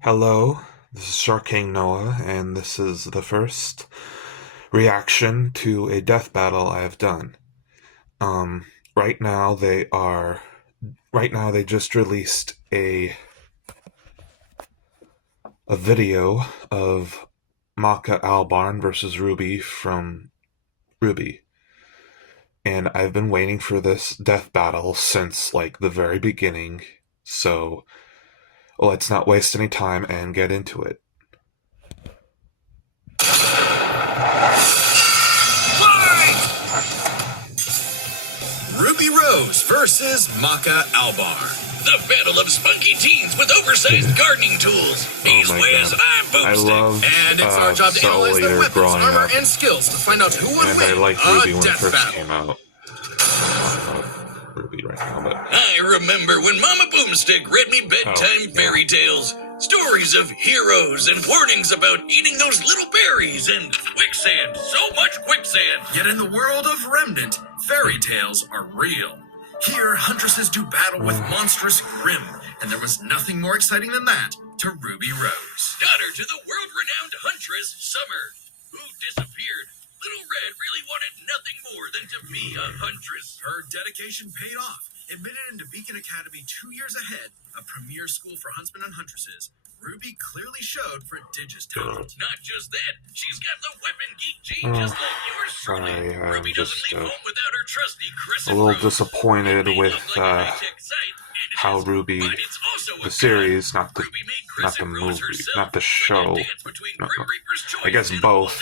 Hello, this is Shark King Noah, and this is the first reaction to a death battle I have done. Um, right now they are, right now they just released a video of Maka versus Ruby from Ruby, and I've been waiting for this death battle since like the very beginning. So let's not waste any time and get into it. Ruby Rose versus Maka Albar. The battle of spunky teens with oversized gardening tools. He's Wiz and I'm Boomstick. And it's our job to analyze their weapons, armor, and skills to find out who would win I liked Ruby when it death first battle. came out. Ruby right now, but I remember when Mama Boomstick read me bedtime fairy tales. Stories of heroes and warnings about eating those little berries and quicksand. So much quicksand. Yet in the world of Remnant, fairy tales are real. Here, huntresses do battle with monstrous Grim, and there was nothing more exciting than that to Ruby Rose. Daughter to the world-renowned huntress, Summer, who disappeared. Little Red really wanted nothing more than to be a huntress. Her dedication paid off. Admitted into Beacon Academy 2 years ahead, a premier school for huntsmen and huntresses, Ruby clearly showed prodigious talent. Not just that, she's got the weapon geek gene just like yours truly. Ruby doesn't leave home without her trusty Crescent a little Rose. disappointed with how Ruby, the series, not the movie, not the show. No. I guess both.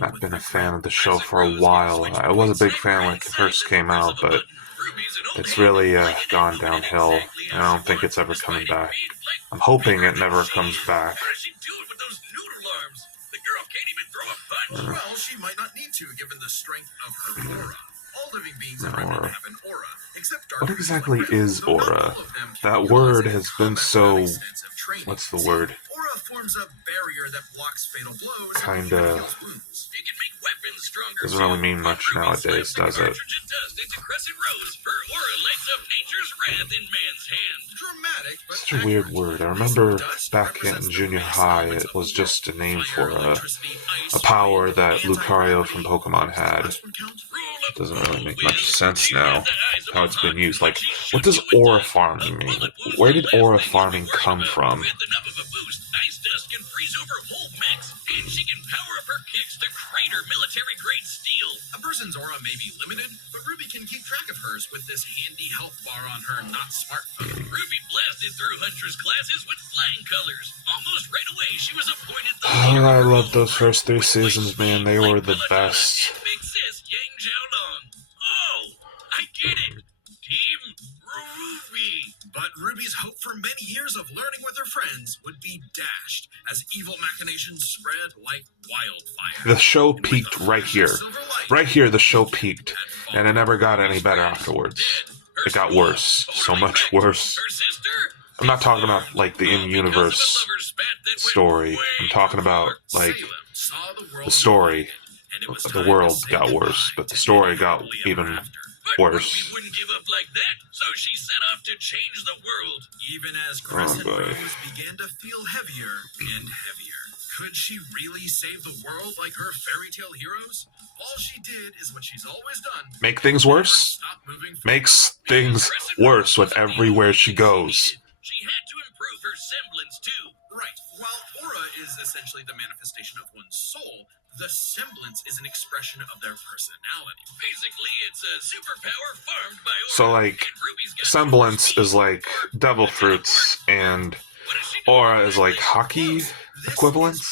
Not been a fan of the show for a while. I was a big fan when it first came out, but it's really gone downhill. I don't think it's ever coming back. I'm hoping it never comes back. Well, she might not need to, given the strength of her aura. All living beings in Remnant have an aura, except dark. What exactly is aura? That word has been so... What's the word? Aura forms a barrier that blocks fatal blows. Kinda... It can make weapons stronger. Doesn't really mean much nowadays, does it? Such a weird word. I remember back in junior high, it was just a name for a power that Lucario from Pokemon had. It doesn't really make much sense now, how it's been used. Like, what does aura farming mean? Where did aura farming come from? And she can power up her kicks to crater military-grade steel. A person's aura may be limited, but Ruby can keep track of hers with this handy health bar on her not-smartphone. Ruby blasted through Huntress classes with flying colors. Almost right away, she was appointed the leader. I loved those first 3 seasons, man. They were the best. Big sis, Yang Xiaolong. Oh, I get it. Team Ruby. But Ruby's hope for many years of learning with her friends would be dashed as evil machinations spread like wildfire. The show peaked right here. Right here, the show peaked. And it never got any better afterwards. It got worse. So much worse. I'm not talking about, like, the in-universe story. I'm talking about, like, the story. The world got worse, but the story got even worse. Ruby wouldn't give up like that, so she set off to change the world. Even as Crescent Rose began to feel heavier and heavier. Could she really save the world like her fairy tale heroes? All she did is what she's always done. Make things worse? Makes things worse with everywhere she goes. She had to improve her semblance too. Right. While aura is essentially the manifestation of one's soul, the semblance is an expression of their personality. Basically, it's a superpower farmed by aura. So, like, semblance is like devil fruits, and aura is like hockey equivalents.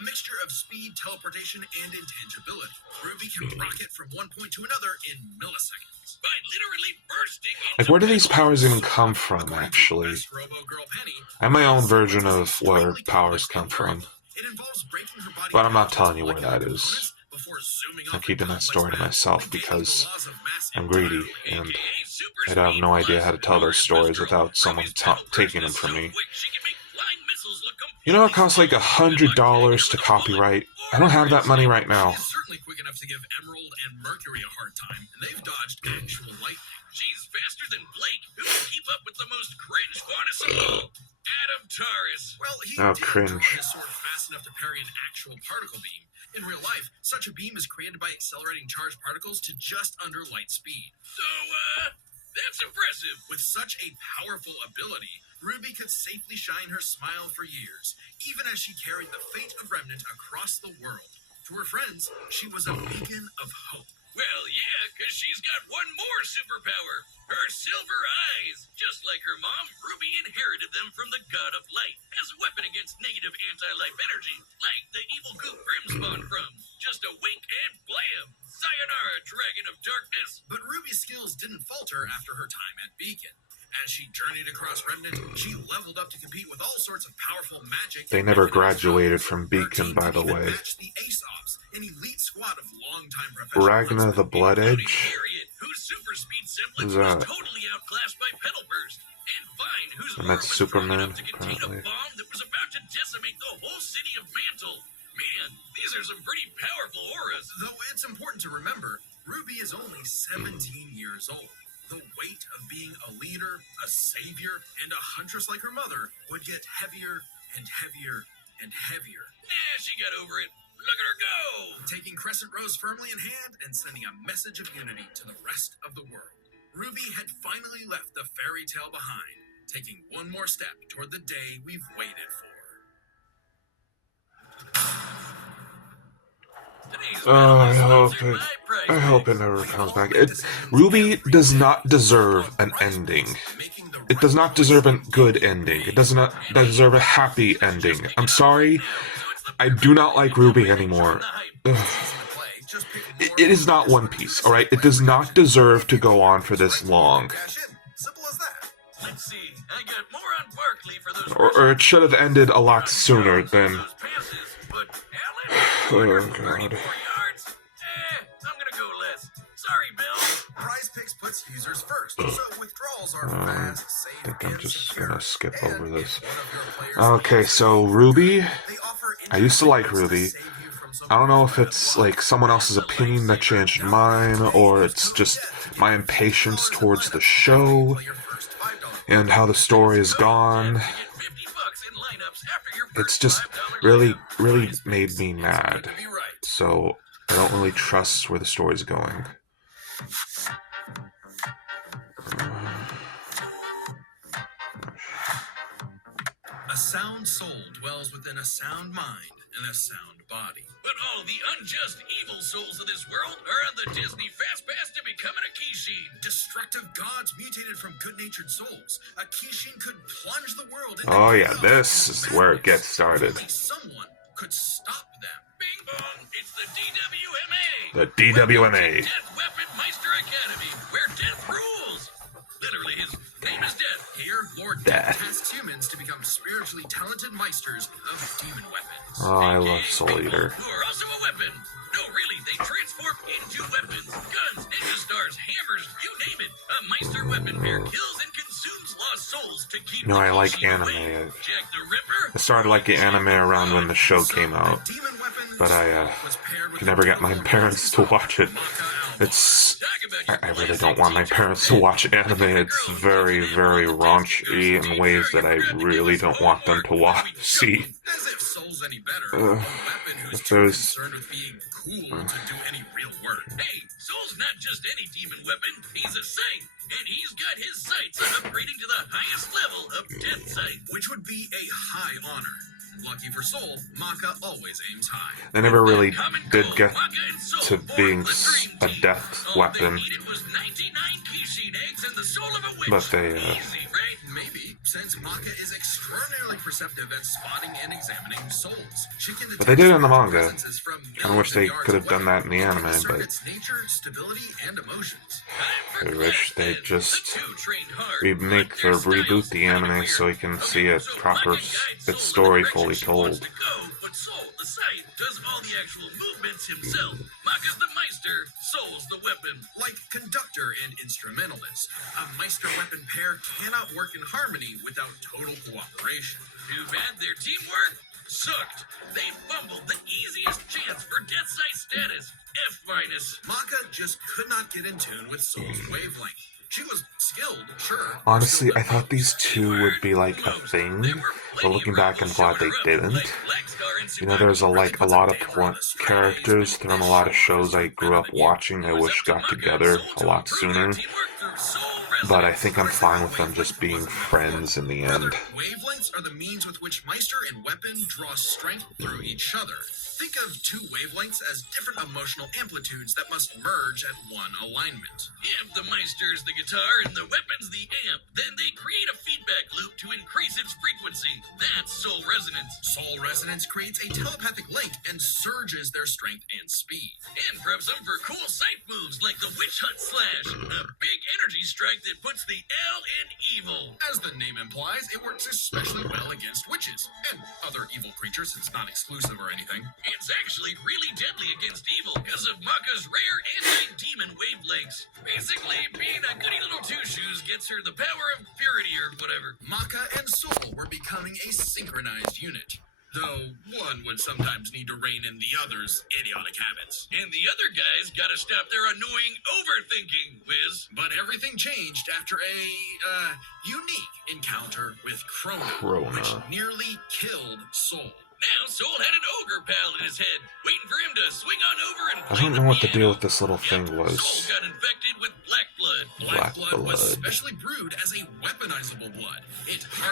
A mixture of speed, teleportation, and intangibility. Ruby can rocket from one point to another in milliseconds. By literally bursting into... Like, where do these powers even come from, actually? I have my own version of where powers come from. But I'm not telling you where that is. I'm keeping that story to myself because I'm greedy, and I have no idea how to tell those stories without someone taking them from me. You know it costs like $100 to copyright? I don't have that money right now. to give Emerald and Mercury a hard time, and they've dodged actual lightning. She's faster than Blake, who can keep up with the most cringe faunus of all, Adam Taurus. Well, he did draw his sword fast enough to parry an actual particle beam. In real life, such a beam is created by accelerating charged particles to just under light speed. So, that's impressive. With such a powerful ability, Ruby could safely shine her smile for years, even as she carried the fate of Remnant across the world. To her friends, she was a beacon of hope. Well, yeah, because she's got one more superpower. Her silver eyes. Just like her mom, Ruby inherited them from the god of light as a weapon against negative anti-life energy, like the evil goop Grim spawned from. Just a wink and blam! Sayonara, dragon of darkness! But Ruby's skills didn't falter after her time at Beacon. As she journeyed across Remnant, she leveled up to compete with all sorts of powerful magic. They never graduated from Beacon, by the way. The Aesop's, an elite squad of longtime professionals. Ragna the Blood Edge? Whose super speed semblance was totally outclassed by Petal Burst. And Vine, whose and that's Superman, to contain a bomb that was about to decimate the whole city of Mantle. Man, these are some pretty powerful auras. Though it's important to remember, Ruby is only 17 years old. The weight of being a leader, a savior, and a huntress like her mother would get heavier and heavier and heavier. She got over it. Look at her go! Taking Crescent Rose firmly in hand and sending a message of unity to the rest of the world. Ruby had finally left the fairy tale behind, taking one more step toward the day we've waited for. I hope it never comes back. Ruby does not deserve an ending. It does not deserve a good ending. It does not deserve a happy ending. I'm sorry. I do not like Ruby anymore. It is not One Piece, alright? It does not deserve to go on for this long. Or it should have ended a lot sooner than... Oh, God. Prize Picks puts users first, so withdrawals are fast, safe, I think I'm just gonna skip over this. Okay, so Ruby. I used to like Ruby. I don't know if it's like someone else's opinion that changed mine, or it's just my impatience towards the show and how the story is gone. It's just really made me mad. So I don't really trust where the story's going. A sound soul dwells within a sound mind and a sound body. But all the unjust evil souls of this world are on the Disney Fast Pass to becoming a Kishin. Destructive gods mutated from good-natured souls. A Kishin could plunge the world into oh yeah, this is where it gets started. Only someone could stop them. Bing bong, it's the DWMA. The DWMA. Death Weapon Meister Academy, where death rules. Literally, his name is Death. Here, Lord Death tasks humans to become spiritually talented meisters of demon weapons. Oh, I love Soul Eater. Who are also a weapon. No, really, they transform into weapons. Guns, ninja stars, hammers, you name it. A Meister weapon pair kills and consumes lost souls to keep No, I like anime. Jack the Ripper. I started liking anime around when the show came out, but I could never get my parents to watch it. I really don't want my parents to watch anime. It's very, very raunchy in ways that I really don't want them to see. If there's... Hey, Soul's not just any demon weapon, he's a sight. And he's got his sights on upgrading to the highest level of Death Sight, which would be a high honor. Lucky for Soul, Maka always aims high. They never really did get to being a death weapon. But they, Maybe, since Maka is extraordinarily perceptive at spotting and examining souls. But they did it in the manga. I wish they could have done that in the anime, but I wish they'd just remake or reboot the anime so you can see its story fully told. But Soul, the scythe, does all the actual movements himself. Maka's the Meister, Soul's the weapon. Like conductor and instrumentalist, a Meister weapon pair cannot work in harmony without total cooperation. Too bad their teamwork sucked. They fumbled the easiest chance for Death Sight status. F-. Maka just could not get in tune with Soul's wavelength. She was skilled, sure. Honestly, I thought these two would be like a thing, but looking back, I'm glad they didn't. You know, there's a lot of characters from a lot of shows I grew up watching I wish got together a lot sooner, but I think I'm fine with them just being friends in the end. Wavelengths are the means with which Meister and weapon draw strength through each other. Think of two wavelengths as different emotional amplitudes that must merge at one alignment. If the Meister's the guitar and the weapon's the amp, then they create a feedback loop to increase its frequency. That's soul resonance. Soul resonance creates a telepathic link and surges their strength and speed. And preps them for cool sight moves like the Witch Hunt Slash, a big energy strike that puts the L in evil. As the name implies, it works especially well against witches and other evil creatures. It's not exclusive or anything. It's actually really deadly against evil because of Maka's rare anti-demon wavelengths. Basically, being a goody little two-shoes gets her the power of purity or whatever. Maka and Soul were becoming a synchronized unit, though one would sometimes need to rein in the other's idiotic habits. And the other guys gotta stop their annoying overthinking, Wiz. But everything changed after a, unique encounter with Krona, which nearly killed Soul. Now Soul had an ogre pal in his head, waiting for him to swing on over and play I don't know what the deal with this little thing was. Soul got infected with black blood. Black blood was specially brewed as a weaponizable blood.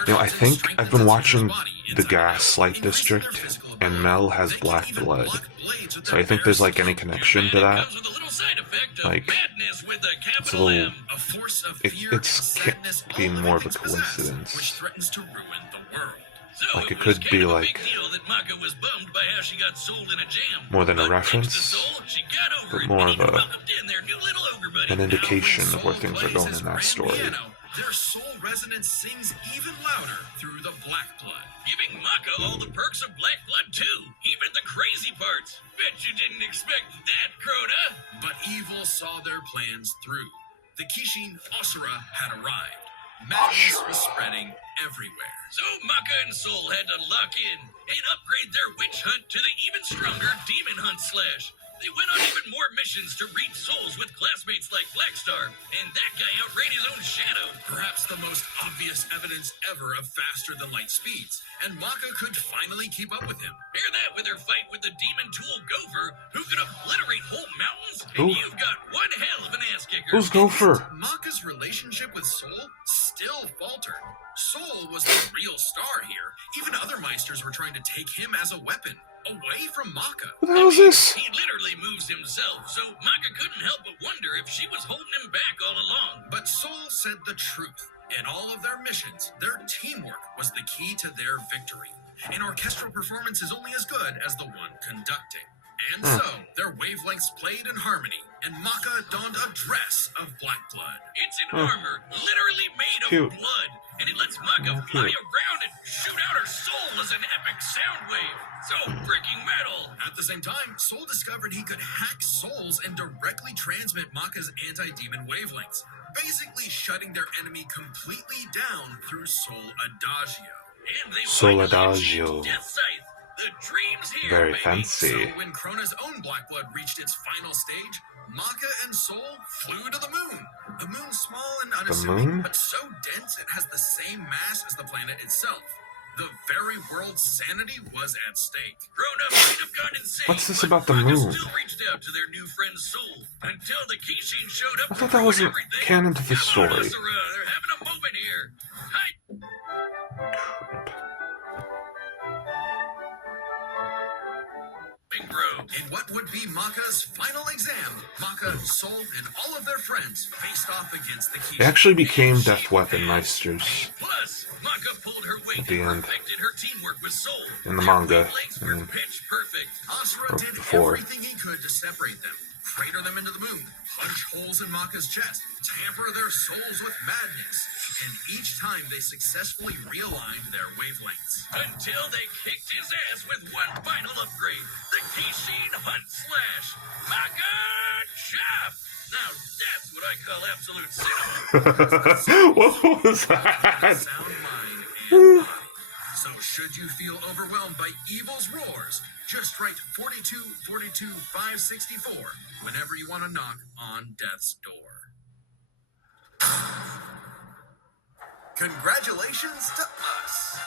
You know, I think I've been watching the Gaslight District, and Mel has black blood. So I think there's like any connection to that. Like, it's a little... It's can't be more of a coincidence. Like, it could be like more than a reference, but more of an indication of where things are going in that story. Their soul resonance sings even louder through the black blood, giving Maka all the perks of black blood too, even the crazy parts. Bet you didn't expect that, Crota. But evil saw their plans through. The Kishin Asura had arrived. Madness was spreading everywhere. So Maka and Soul had to lock in and upgrade their witch hunt to the even stronger demon hunt slash. They went on even more missions to reach souls with classmates like Blackstar, and that guy outran his own shadow. Perhaps the most obvious evidence ever of faster-than-light speeds, and Maka could finally keep up with him. Pair that with her fight with the demon tool Gopher, who could obliterate whole mountains, and you've got one hell of an ass-kicker. Who's Gopher? Maka's relationship with Soul still faltered. Soul was the real star here. Even other Meisters were trying to take him as a weapon, away from Maka. What the hell is this? He literally moves himself, so Maka couldn't help but wonder if she was holding him back all along. But Soul said the truth. In all of their missions, their teamwork was the key to their victory. An orchestral performance is only as good as the one conducting. And so, their wavelengths played in harmony, and Maka donned a dress of black blood. It's an armor literally made of blood, and it lets Maka fly around and shoot out her soul as an epic sound wave. So freaking metal! At the same time, Soul discovered he could hack souls and directly transmit Maka's anti-demon wavelengths, basically shutting their enemy completely down through Soul Adagio. And they Soul Adagio. Death Scythe. The dream's here, Very baby. fancy. So when Krona's own black blood reached its final stage, Maka and Soul flew to the moon. The moon's small and unassuming, but so dense it has the same mass as the planet itself. The very world's sanity was at stake. Krona might have gone insane. What's this about the Maka moon? still reached out to their new friend Soul until the Kishin showed up. I thought that wasn't canon to the story. They're having a moment here. In what would be Maka's final exam, Maka, Soul, and all of their friends faced off against the Kishin. They actually became Death Weapon Meisters Plus, Maka pulled her weight at the end. perfected her teamwork with Soul. In the manga. Their wavelengths were pitch perfect. Asura Or did before. everything he could to separate them. crater them into the moon, punch holes in Maka's chest, tamper their souls with madness, and each time they successfully realigned their wavelengths. Until they kicked his ass with one final upgrade, the Kishin Hunt Slash, Maka Chop! Now that's what I call absolute cinema. What was that? Sound mind and body. So should you feel overwhelmed by evil's roars, just write 42 42 564 whenever you want to knock on death's door. Congratulations to us.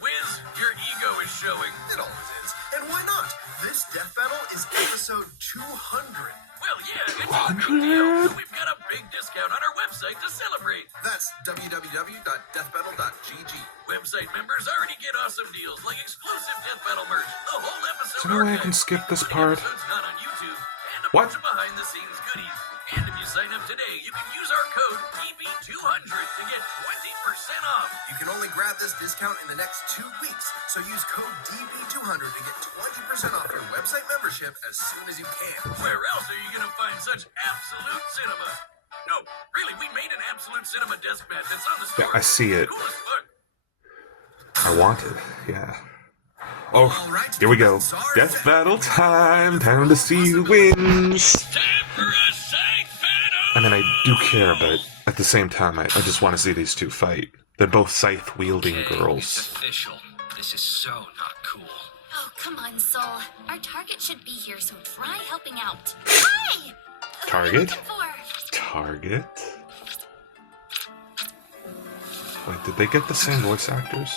Wiz, your ego is showing. It always is. And why not? This death battle is episode 200. Well, yeah, it's a big deal. So we've got a big discount on our website to celebrate. That's www.deathbattle.gg. Website members already get awesome deals like exclusive Death Battle merch, the whole episode. Is there no way I can skip this part? Not on YouTube, and a What? bunch of behind-the-scenes goodies. And if you sign up today, you can use our code DB200 to get 20% off. You can only grab this discount in the next 2 weeks, so use code DB200 to get 20% off your website membership as soon as you can. Where else are you going to find such absolute cinema? No, really, we made an absolute cinema desk mat that's on the store. Yeah, I see it. Cool as fuck. I want it. Yeah. Oh, here we go. Death battle time. Time to see who wins. Time for a scythe battle! I mean, I do care, but at the same time, I just want to see these two fight. They're both scythe-wielding It's girls. official. This is so not cool. Oh, come on, Soul. Our target should be here, so try helping out. Hi! Target? What are you looking for? Target? Wait, did they get the same voice actors?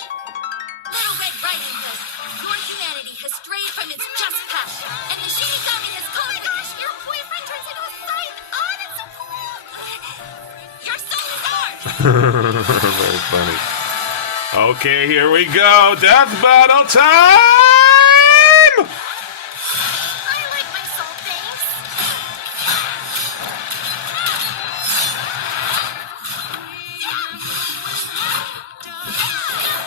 Little Red Riding Hood, your humanity has strayed from its just passion, and the Shinigami has called. Oh my gosh, your boyfriend turns into a scythe! Oh, that's so cool! Your soul is ours! Very funny. Okay, here we go. Death battle time! I like my soul, thanks.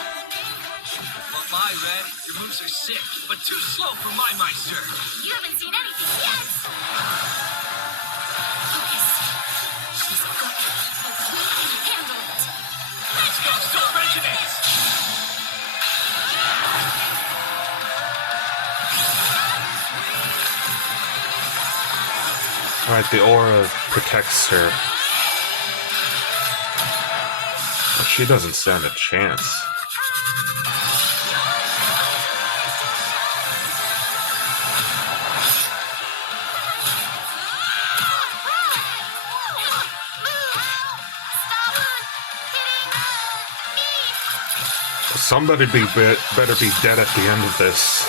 Well, my Red, your moves are sick, but too slow for my Meister. You haven't seen anything yet. Focus. She's got it, but we can handle it. Let's go, Soul Regiment! Alright, the aura protects her. But she doesn't stand a chance. Somebody better be dead at the end of this.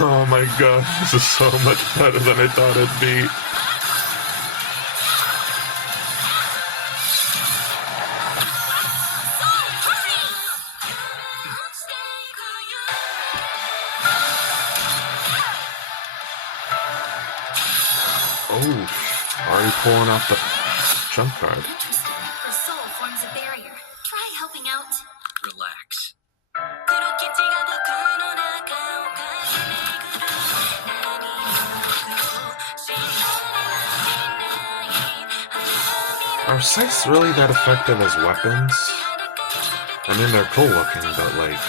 Oh my god, this is so much better than I thought it'd be. Oh, already pulling out the jump card. Interesting. Her soul forms a barrier. Try helping out. Relax. Are scythes really that effective as weapons? I mean, they're cool looking, but like,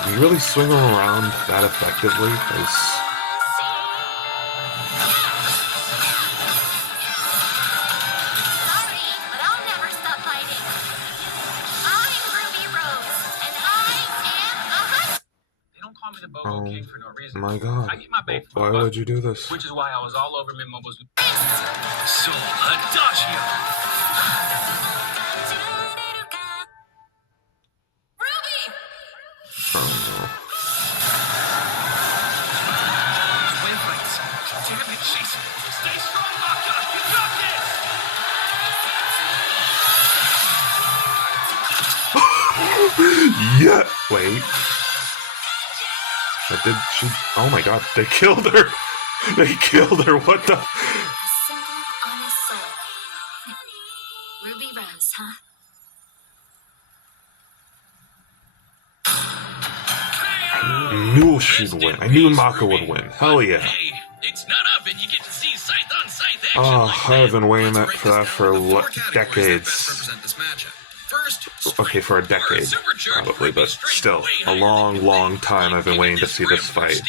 can you really swing them around that effectively? Because Sorry, but I'll never stop fighting. I'm Ruby Rose, and I am a hunt. They don't call me the Bobo King for no reason. my god. I get my bait Why for a buck, would you do this? which is why I was all over Mimo's. Soul Adagio! Ruby! Oh Wavelengths. Damn it, Jason. Stay strong, Maka! You got this! no. Yeah! Wait. But did she... Oh my god, they killed her! They killed her, what the... A simple, honest soul. Ruby Rose, huh? she'd win. I knew Maka would win. Hell yeah. Hey, it's not often you get to see scythe on scythe action Oh, like I've that. been waiting Let's for break that this for down into 4 what, categories that best decades. represent this matchup. First, Okay, for a decade, probably, but still, a long, long time I've been waiting to see this fight.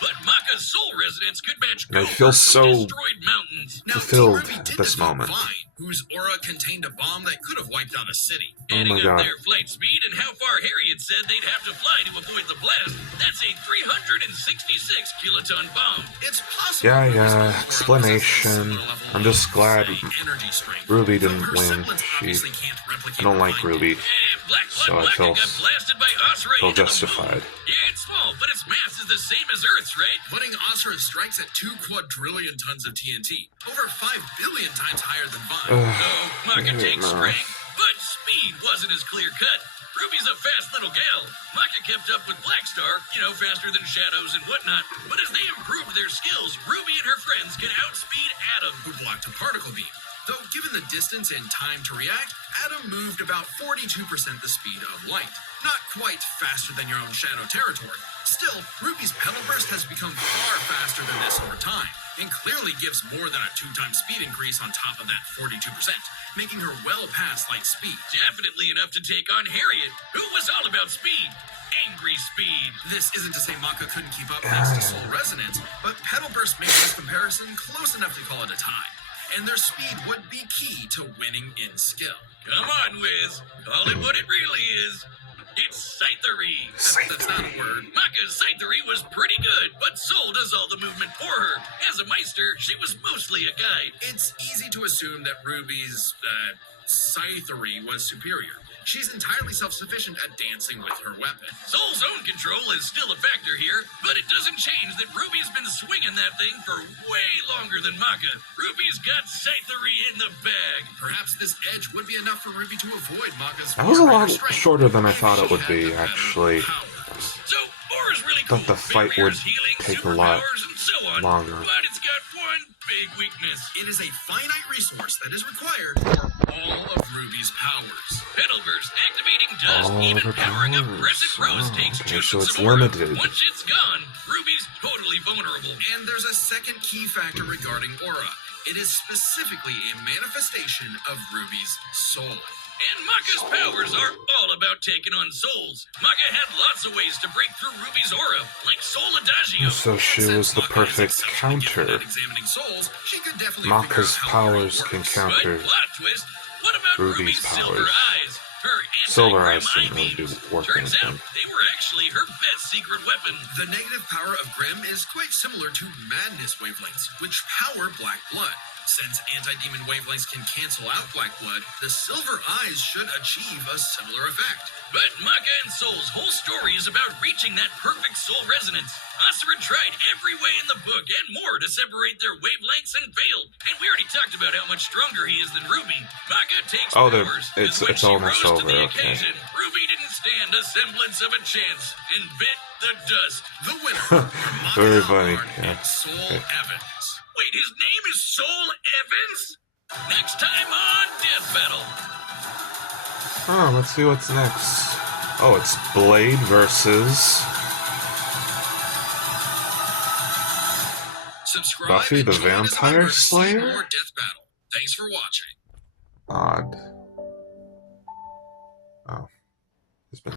But Maka's soul resonance could match And I Gobert's feel so destroyed mountains. now, fulfilled Team Ruby at did this defeat moment. Vine, whose aura contained a bomb that could have wiped out a city. Oh Adding my up god. their flight speed and how far Harriet said they'd have to fly to avoid the blast, that's a 366 kiloton bomb. It's possible. Yeah, Ruby's yeah, aura explanation. possesses a similar level I'm just of glad psi energy strength, Ruby though didn't her win. semblance obviously can't I replicate don't like Vine Ruby, Black so I Blood feel Maka got blasted by Osra feel into the justified. moon. Yeah, it's small, but its mass is the same as Earth's, right? Putting Asura strikes at 2 quadrillion tons of TNT, over 5 billion times higher than Vine. So, Maka I takes don't know. strength, but speed wasn't as clear cut. Ruby's a fast little gal. Maka kept up with Blackstar, faster than Shadows and whatnot. But as they improved their skills, Ruby and her friends could outspeed Atom. Who blocked a particle beam. Though given the distance and time to react, Atom moved about 42% the speed of light. Not quite faster than your own Shadow territory. Still, Ruby's Petal Burst has become far faster than this over time, and clearly gives more than a 2-time speed increase on top of that 42%, making her well past light speed. Definitely enough to take on Harriet, who was all about speed. Angry speed. This isn't to say Maka couldn't keep up thanks to Soul Resonance, but Petal Burst makes this comparison close enough to call it a tie. And their speed would be key to winning in skill. Come on, Wiz. Call it what it really is. It's Scythery. That's not a word. Maka's Scythery was pretty good, but Soul does all the movement for her. As a Meister, she was mostly a guide. It's easy to assume that Ruby's, Scythery was superior. She's entirely self-sufficient at dancing with her weapon. Soul's own control is still a factor here, but it doesn't change that Ruby's been swinging that thing for way longer than Maka. Ruby's got Scythery in the bag. Perhaps this edge would be enough for Ruby to avoid Maka's That was a lot strength, shorter than I if thought it she would had be, the better actually. powers. So, Aura's really cool. Thought the fight would Barriers, healing, take a lot superpowers, and so on. longer. But it's got one big weakness. It is a finite resource that is required for all of Ruby's powers. Petal Burst activating dust, All even the powering up powers. Crescent Rose Oh, takes okay, juice so and it's some aura. limited. Once it's gone, Ruby's totally vulnerable. And there's a second key factor regarding aura. It is specifically a manifestation of Ruby's soul. And Maka's powers are all about taking on souls. Maka had lots of ways to break through Ruby's aura, like Soul Adagio. So she was the Since Maka is perfect exceptionally gifted counter. at examining souls, she could definitely Maka's figure out how aura powers can works. counter But plot twist, what about Ruby's Silver powers. Eyes? Her Silver anti-Grim Eyes eye didn't really do beams. work Turns anything. out they were actually her best secret weapon. The negative power of Grim is quite similar to Madness wavelengths, which power Black Blood. Since anti-demon wavelengths can cancel out Black Blood, the Silver Eyes should achieve a similar effect. But Maka and Soul's whole story is about reaching that perfect soul resonance. Asura tried every way in the book and more to separate their wavelengths and failed. And we already talked about how much stronger he is than Ruby. Maka takes Oh, powers. it's and when she almost rose to over, the okay. occasion, Ruby didn't stand a semblance of a chance and bit the dust. The winner, Maka Very funny, Albarn yeah. and Soul Okay. Evans. Wait, his name is Soul Evans? Next time on Death Battle. Oh, let's see what's next. Oh, it's Blade versus Subscribe Buffy and the join us Vampire for see Slayer? more Death Battle. Thanks for watching. Odd. Oh, it's been